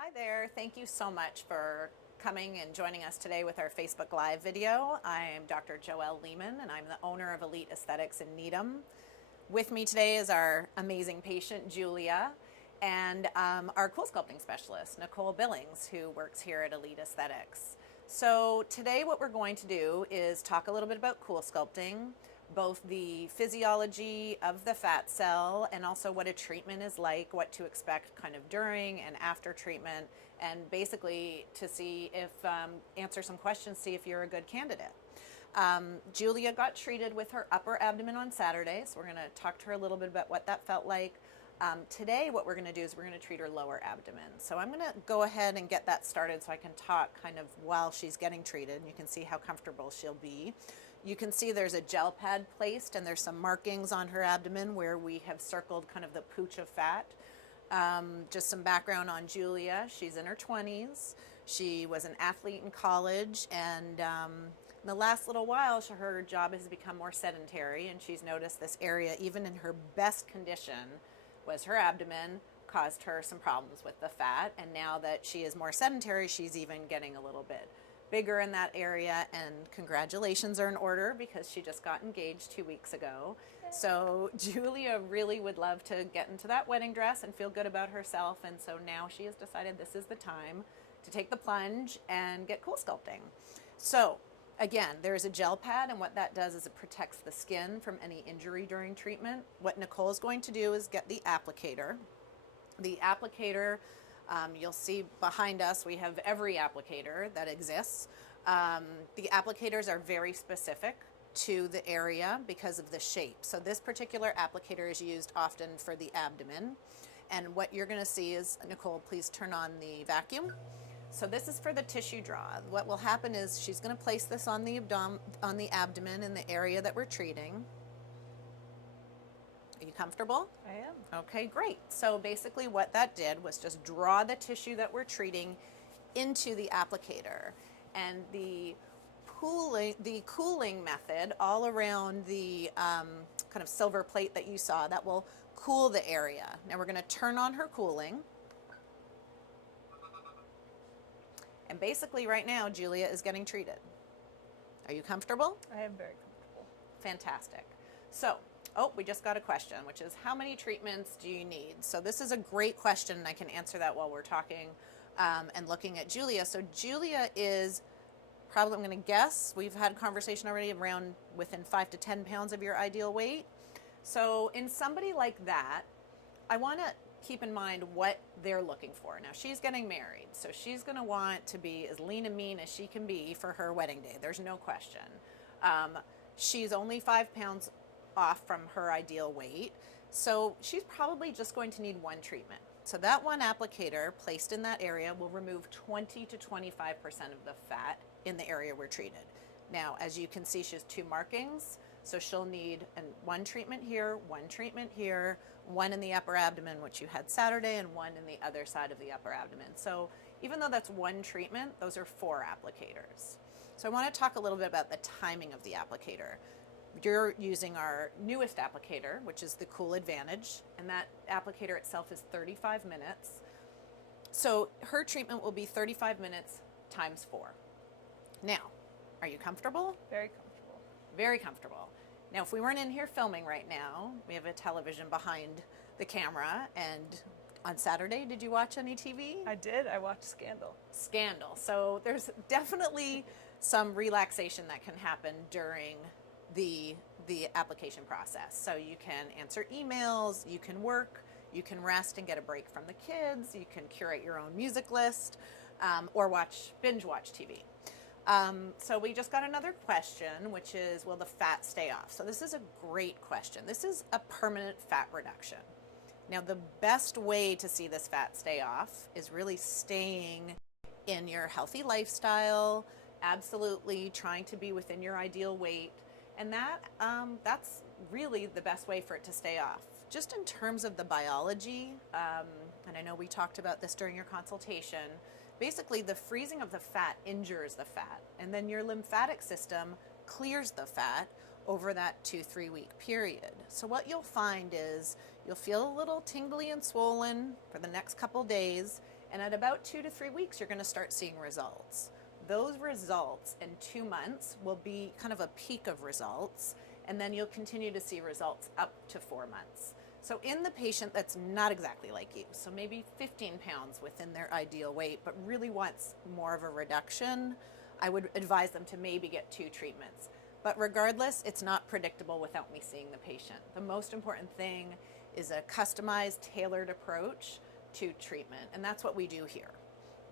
Hi there, thank you so much for coming and joining us today with our Facebook Live video. I'm Dr. Joelle Lehman and I'm the owner of Elite Aesthetics in Needham. With me today is our amazing patient, Julia, and our Coolsculpting specialist, Nicole Billings, who works here at Elite Aesthetics. So today what we're going to do is talk a little bit about Coolsculpting, both the physiology of the fat cell and also what a treatment is like, what to expect kind of during and after treatment, and basically to see if, answer some questions, see if you're a good candidate. Julia got treated with her upper abdomen on Saturday, so we're going to talk to her a little bit about what that felt like. Today what we're going to do is we're going to treat her lower abdomen. So I'm going to go ahead and get that started so I can talk kind of while she's getting treated, and you can see how comfortable she'll be. You can see there's a gel pad placed and there's some markings on her abdomen where we have circled kind of the pooch of fat. Just some background on Julia. She's in her 20s. She was an athlete in college, and in the last little while her job has become more sedentary, and she's noticed this area, even in her best condition, was her abdomen, caused her some problems with the fat, and now that she is more sedentary, she's even getting a little bit bigger in that area, and congratulations are in order because she just got engaged 2 weeks ago. So Julia really would love to get into that wedding dress and feel good about herself, and so now she has decided this is the time to take the plunge and get Coolsculpting. So again, there's a gel pad, and what that does is it protects the skin from any injury during treatment. What Nicole is going to do is get the applicator. The applicator, you'll see behind us, we have every applicator that exists. The applicators are very specific to the area because of the shape. So this particular applicator is used often for the abdomen. And what you're going to see is, Nicole, please turn on the vacuum. So this is for the tissue draw. What will happen is she's going to place this on the abdomen in the area that we're treating. Are you comfortable? I am. Okay, great. So basically what that did was just draw the tissue that we're treating into the applicator. And the cooling method all around the kind of silver plate that you saw, that will cool the area. Now we're going to turn on her cooling. And basically right now, Julia is getting treated. Are you comfortable? I am very comfortable. Fantastic. So, we just got a question, which is how many treatments do you need? So this is a great question, and I can answer that while we're talking and looking at Julia. So Julia is probably, I'm going to guess, we've had a conversation already, around within 5 to 10 pounds of your ideal weight. So in somebody like that, I want to keep in mind what they're looking for. Now she's getting married, so she's going to want to be as lean and mean as she can be for her wedding day. There's no question. She's only 5 pounds off from her ideal weight, so she's probably just going to need one treatment. So that one applicator placed in that area will remove 20 to 25% of the fat in the area we're treated. Now, as you can see, she has 2 markings, so she'll need one treatment here, one in the upper abdomen, which you had Saturday, and one in the other side of the upper abdomen. So even though that's one treatment, those are 4 applicators. So I want to talk a little bit about the timing of the applicator. You're using our newest applicator, which is the Cool Advantage, and that applicator itself is 35 minutes. So her treatment will be 35 minutes times 4. Now, are you comfortable? Very comfortable. Very comfortable. Now, if we weren't in here filming right now, we have a television behind the camera, and on Saturday, did you watch any TV? I did. I watched Scandal. Scandal. So there's definitely some relaxation that can happen during the application process. So you can answer emails, you can work, you can rest and get a break from the kids, you can curate your own music list, or binge watch TV. So we just got another question, which is, will the fat stay off? So this is a great question. This is a permanent fat reduction. Now, the best way to see this fat stay off is really staying in your healthy lifestyle, absolutely trying to be within your ideal weight, and that's really the best way for it to stay off. Just in terms of the biology, and I know we talked about this during your consultation, basically the freezing of the fat injures the fat, and then your lymphatic system clears the fat over that 2-3 week period. So what you'll find is you'll feel a little tingly and swollen for the next couple days, And at about 2 to 3 weeks, you're going to start seeing results. Those results in 2 months will be kind of a peak of results, and then you'll continue to see results up to 4 months. So in the patient that's not exactly like you, so maybe 15 pounds within their ideal weight, but really wants more of a reduction, I would advise them to maybe get 2 treatments. But regardless, it's not predictable without me seeing the patient. The most important thing is a customized, tailored approach to treatment, and that's what we do here.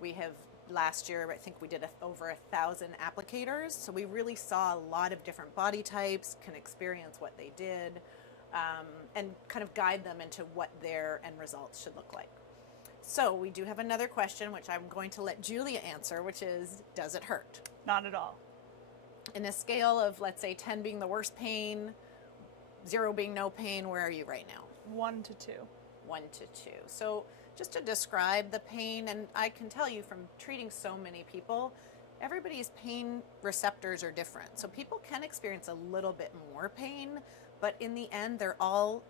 We have, last year, I think we did over 1,000 applicators, so we really saw a lot of different body types, can experience what they did, and kind of guide them into what their end results should look like. So we do have another question, which I'm going to let Julia answer, which is, does it hurt? Not at all. In a scale of, let's say, 10 being the worst pain, 0 being no pain, where are you right now? 1 to 2. 1 to 2. So just to describe the pain, and I can tell you from treating so many people, everybody's pain receptors are different. So people can experience a little bit more pain, but in the end, they're all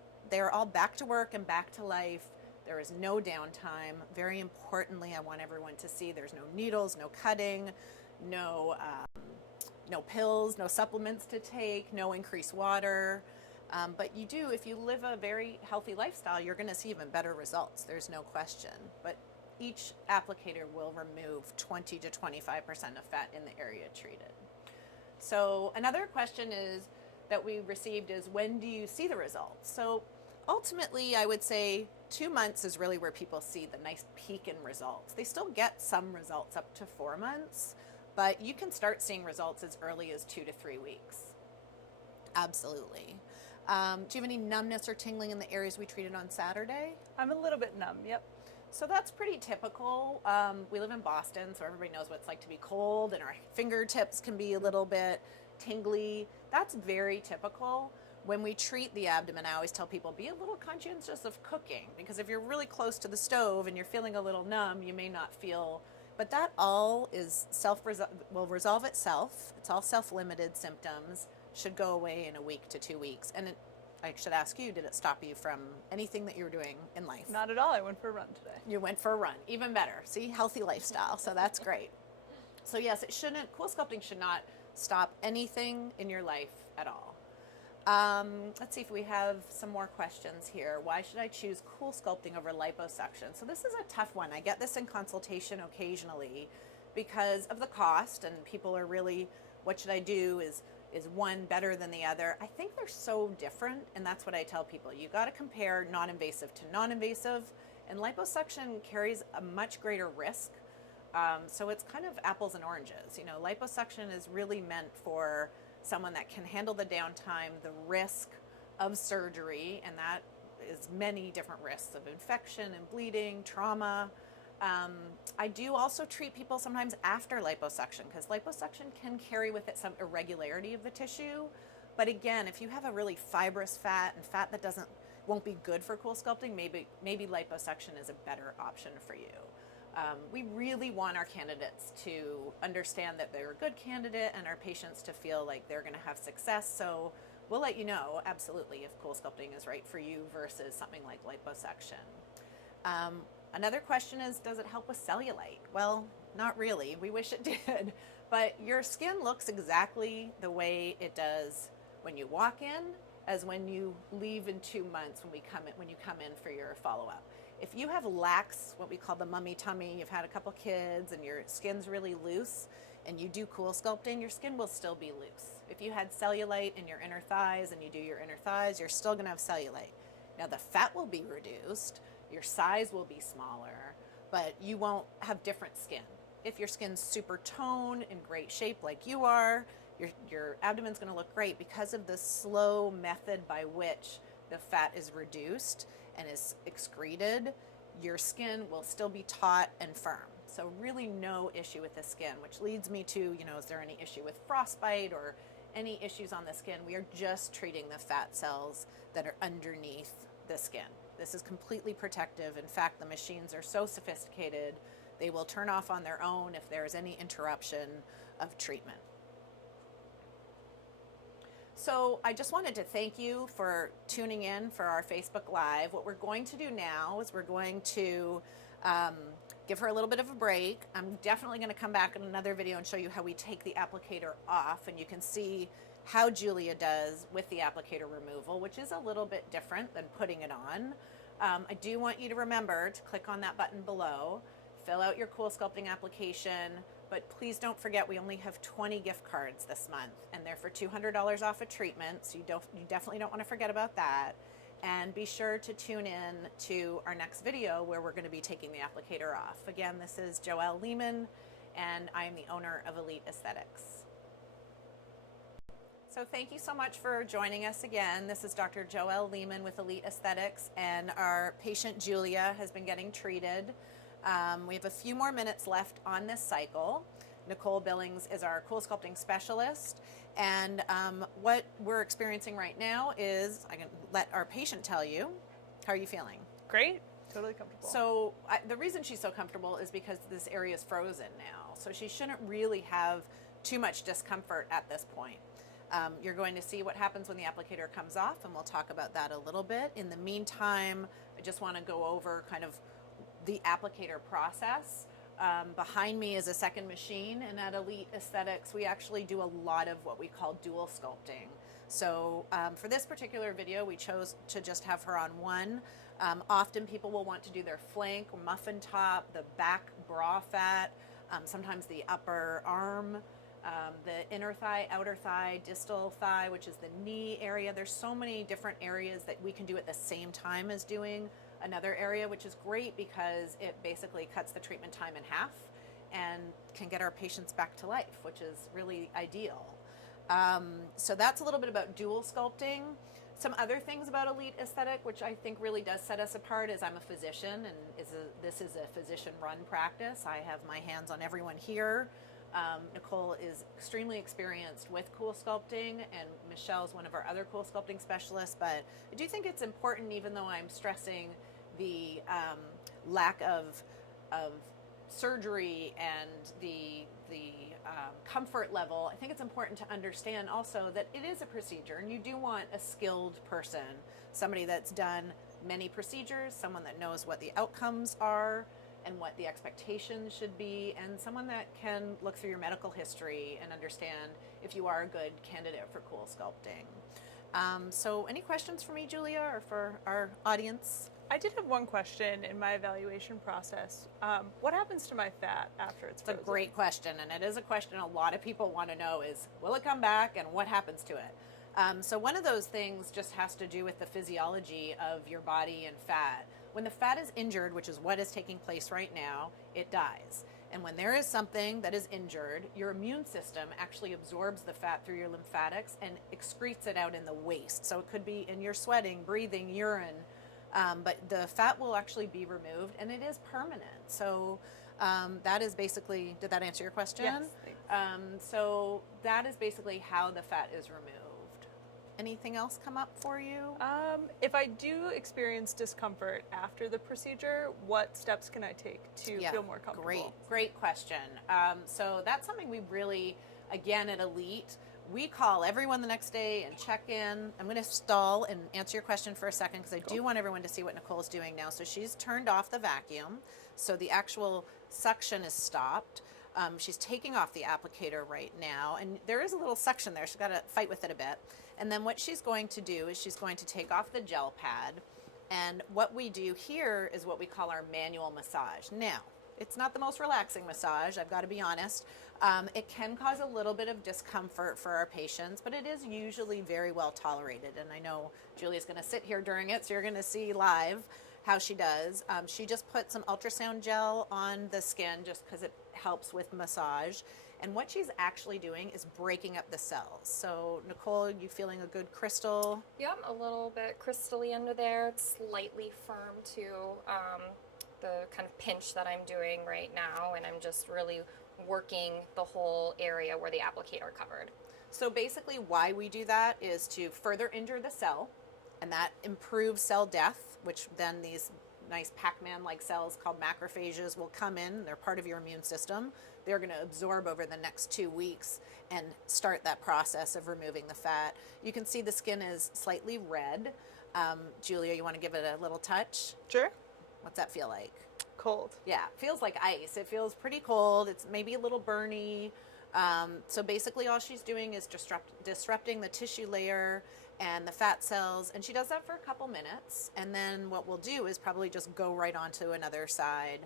back to work and back to life. There is no downtime. Very importantly, I want everyone to see there's no needles, no cutting, no pills, no supplements to take, no increased water. But you do, if you live a very healthy lifestyle, you're going to see even better results. There's no question. But each applicator will remove 20 to 25% of fat in the area treated. So another question that we received is, when do you see the results? So ultimately, I would say 2 months is really where people see the nice peak in results. They still get some results up to 4 months, but you can start seeing results as early as 2 to 3 weeks. Absolutely. Do you have any numbness or tingling in the areas we treated on Saturday? I'm a little bit numb, yep. So that's pretty typical. We live in Boston, so everybody knows what it's like to be cold, and our fingertips can be a little bit tingly. That's very typical. When we treat the abdomen, I always tell people, be a little conscientious of cooking, because if you're really close to the stove and you're feeling a little numb, you may not feel, but that all is will resolve itself. It's all self-limited symptoms, should go away in a week to 2 weeks. And I should ask you, did it stop you from anything that you were doing in life? Not at all. I went for a run today. You went for a run, even better. See, healthy lifestyle, so that's great. So yes, Coolsculpting should not stop anything in your life at all. Let's see if we have some more questions here. Why should I choose Coolsculpting over liposuction? So this is a tough one. I get this in consultation occasionally because of the cost, and people are really, what should I do? Is one better than the other? I think they're so different, and that's what I tell people. You got to compare non-invasive to non-invasive, and liposuction carries a much greater risk. So it's kind of apples and oranges. You know, liposuction is really meant for someone that can handle the downtime, the risk of surgery, and that is many different risks of infection and bleeding, trauma. I do also treat people sometimes after liposuction, because liposuction can carry with it some irregularity of the tissue. But again, if you have a really fibrous fat and fat that won't be good for Coolsculpting, maybe liposuction is a better option for you. We really want our candidates to understand that they're a good candidate and our patients to feel like they're going to have success. So we'll let you know, absolutely, if Coolsculpting is right for you versus something like liposuction. Another question is, does it help with cellulite? Well, not really. We wish it did. But your skin looks exactly the way it does when you walk in as when you leave in 2 months when you come in for your follow-up. If you have lax, what we call the mummy tummy, you've had a couple kids and your skin's really loose, and you do Coolsculpting, your skin will still be loose. If you had cellulite in your inner thighs and you do your inner thighs, you're still going to have cellulite. Now the fat will be reduced, your size will be smaller, but you won't have different skin. If your skin's super toned, in great shape like you are, your abdomen's going to look great because of the slow method by which the fat is reduced and is excreted. Your skin will still be taut and firm. So really no issue with the skin, which leads me to, is there any issue with frostbite or any issues on the skin? We are just treating the fat cells that are underneath the skin. This is completely protective. In fact, the machines are so sophisticated, they will turn off on their own if there's any interruption of treatment. So I just wanted to thank you for tuning in for our Facebook Live. What we're going to do now is we're going to Give her a little bit of a break. I'm definitely going to come back in another video and show you how we take the applicator off, and you can see how Julia does with the applicator removal, which is a little bit different than putting it on. I do want you to remember to click on that button below, fill out your Coolsculpting application, but please don't forget we only have 20 gift cards this month, and they're for $200 off a treatment, so you definitely don't want to forget about that. And be sure to tune in to our next video where we're going to be taking the applicator off. Again, this is Joelle Lehman, and I am the owner of Elite Aesthetics. So thank you so much for joining us again. This is Dr. Joelle Lehman with Elite Aesthetics, and our patient Julia has been getting treated. We have a few more minutes left on this cycle. Nicole Billings is our Coolsculpting specialist, and what we're experiencing right now is, I can let our patient tell you. How are you feeling? Great. Totally comfortable. So the reason she's so comfortable is because this area is frozen now, so she shouldn't really have too much discomfort at this point. You're going to see what happens when the applicator comes off, and we'll talk about that a little bit. In the meantime, I just want to go over kind of the applicator process. Behind me is a second machine, and at Elite Aesthetics we actually do a lot of what we call DualSculpting. So for this particular video we chose to just have her on one. Often people will want to do their flank, muffin top, the back bra fat, sometimes the upper arm, the inner thigh, outer thigh, distal thigh, which is the knee area. There's so many different areas that we can do at the same time as doing another area, which is great because it basically cuts the treatment time in half and can get our patients back to life, which is really ideal. So that's a little bit about DualSculpting. Some other things about Elite Aesthetic, which I think really does set us apart, is I'm a physician, and this is a physician-run practice. I have my hands on everyone here. Nicole is extremely experienced with Coolsculpting, and Michelle's one of our other Coolsculpting specialists, but I do think it's important, even though I'm stressing the lack of surgery and the comfort level, I think it's important to understand also that it is a procedure, and you do want a skilled person, somebody that's done many procedures, someone that knows what the outcomes are and what the expectations should be, and someone that can look through your medical history and understand if you are a good candidate for Coolsculpting. So any questions for me, Julia, or for our audience? I did have one question in my evaluation process. What happens to my fat after it's frozen? It's a great question, and it is a question a lot of people want to know is, will it come back and what happens to it? So one of those things just has to do with the physiology of your body and fat. When the fat is injured, which is what is taking place right now, it dies. And when there is something that is injured, your immune system actually absorbs the fat through your lymphatics and excretes it out in the waste. So it could be in your sweating, breathing, urine, but the fat will actually be removed, and it is permanent. So that is basically, did that answer your question? Yes, thanks. So that is basically how the fat is removed. Anything else come up for you? If I do experience discomfort after the procedure, what steps can I take to feel more comfortable? Great question. So that's something we really, again at Elite, we call everyone the next day and check in. I'm going to stall and answer your question for a second because I do want everyone to see what Nicole's doing now. So she's turned off the vacuum, so the actual suction is stopped. She's taking off the applicator right now, and there is a little suction there. She's got to fight with it a bit. And then what she's going to do is she's going to take off the gel pad, and what we do here is what we call our manual massage. Now, it's not the most relaxing massage, I've got to be honest. It can cause a little bit of discomfort for our patients, but it is usually very well tolerated, and I know Julia's going to sit here during it, so you're going to see live how she does. She just put some ultrasound gel on the skin just because it helps with massage. And what she's actually doing is breaking up the cells. So Nicole, you feeling a good crystal? Yep, a little bit crystally under there. It's slightly firm to the kind of pinch that I'm doing right now, and I'm just really working the whole area where the applicator covered. So basically why we do that is to further injure the cell, and that improves cell death, which then these nice Pac-Man-like cells called macrophages will come in. They're part of your immune system. They're going to absorb over the next 2 weeks and start that process of removing the fat. You can see the skin is slightly red. Julia, you want to give it a little touch? Sure. What's that feel like? cold. Yeah, it feels like ice. It feels pretty cold. It's maybe a little burny. So basically all she's doing is disrupting the tissue layer and the fat cells, and she does that for a couple minutes, and then what we'll do is probably just go right onto another side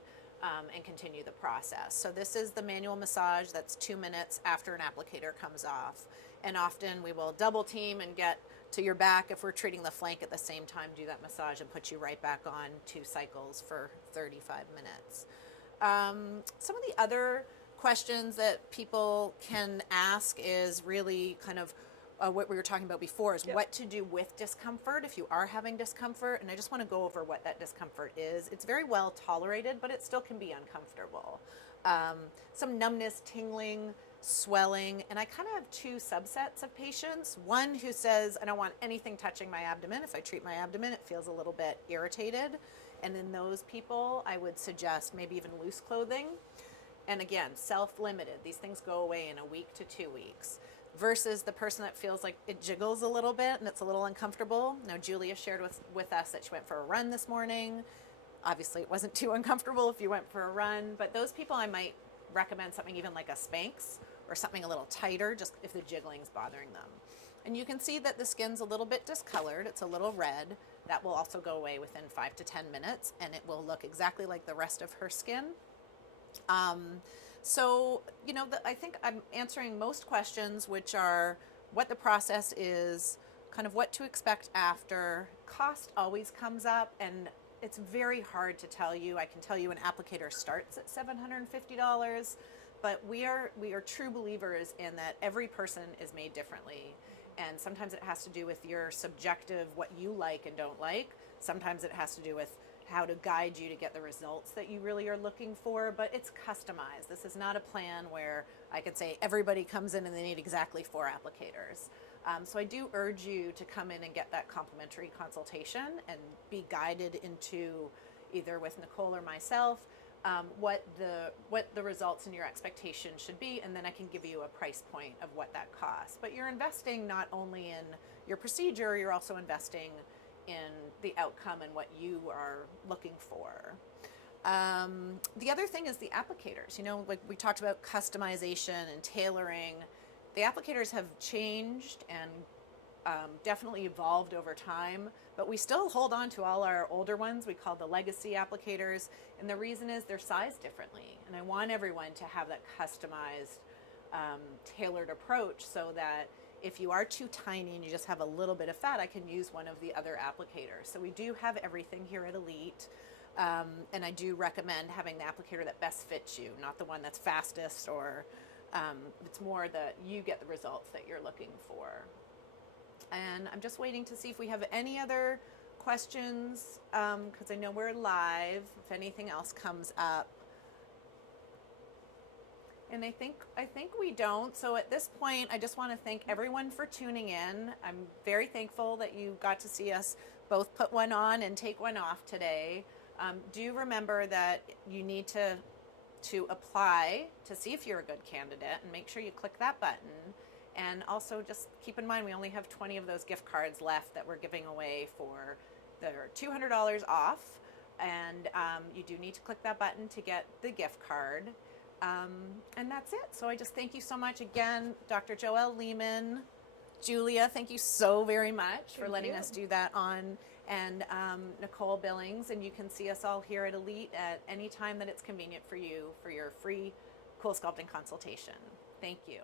and continue the process. So this is the manual massage. That's 2 minutes after an applicator comes off, and often we will double team and get to your back if we're treating the flank at the same time, do that massage and put you right back on 2 cycles for 35 minutes. Some of the other questions that people can ask is really kind of what we were talking about before is what to do with discomfort if you are having discomfort. And I just want to go over what that discomfort is. It's very well tolerated, but it still can be uncomfortable. Some numbness, tingling, swelling, and I kind of have 2 subsets of patients. One who says, I don't want anything touching my abdomen. If I treat my abdomen, it feels a little bit irritated. And in those people, I would suggest maybe even loose clothing. And again, self-limited. These things go away in a week to 2 weeks. Versus the person that feels like it jiggles a little bit and it's a little uncomfortable. Now, Julia shared with us that she went for a run this morning. Obviously, it wasn't too uncomfortable if you went for a run, but those people I might recommend something even like a Spanx or something a little tighter, just if the jiggling's bothering them. And you can see that the skin's a little bit discolored. It's a little red. That will also go away within 5 to 10 minutes, and it will look exactly like the rest of her skin. So, you know, I think I'm answering most questions, which are what the process is, kind of what to expect after. Cost always comes up, and it's very hard to tell you. I can tell you an applicator starts at $750, but we are true believers in that every person is made differently. And sometimes it has to do with your subjective, what you like and don't like. Sometimes it has to do with how to guide you to get the results that you really are looking for, but it's customized. This is not a plan where I could say everybody comes in and they need exactly 4 applicators. So I do urge you to come in and get that complimentary consultation and be guided into either with Nicole or myself what the results and your expectations should be, and then I can give you a price point of what that costs. But you're investing not only in your procedure, you're also investing in the outcome and what you are looking for. The other thing is the applicators. You know, like we talked about customization and tailoring. The applicators have changed and definitely evolved over time, but we still hold on to all our older ones. We call the legacy applicators, and the reason is they're sized differently. And I want everyone to have that customized, tailored approach so that if you are too tiny and you just have a little bit of fat, I can use one of the other applicators. So we do have everything here at Elite, and I do recommend having the applicator that best fits you, not the one that's fastest, or it's more that you get the results that you're looking for. And I'm just waiting to see if we have any other questions, because I know we're live, if anything else comes up. And I think we don't. So at this point, I just want to thank everyone for tuning in. I'm very thankful that you got to see us both put one on and take one off today. Do remember that you need to apply to see if you're a good candidate, and make sure you click that button. And also just keep in mind, we only have 20 of those gift cards left that we're giving away for they're $200 off. And you do need to click that button to get the gift card. And that's it. So I just thank you so much again, Dr. Joelle Lehman. Julia, thank you so very much for letting us do that on, and Nicole Billings. And you can see us all here at Elite at any time that it's convenient for you for your free Coolsculpting consultation. Thank you.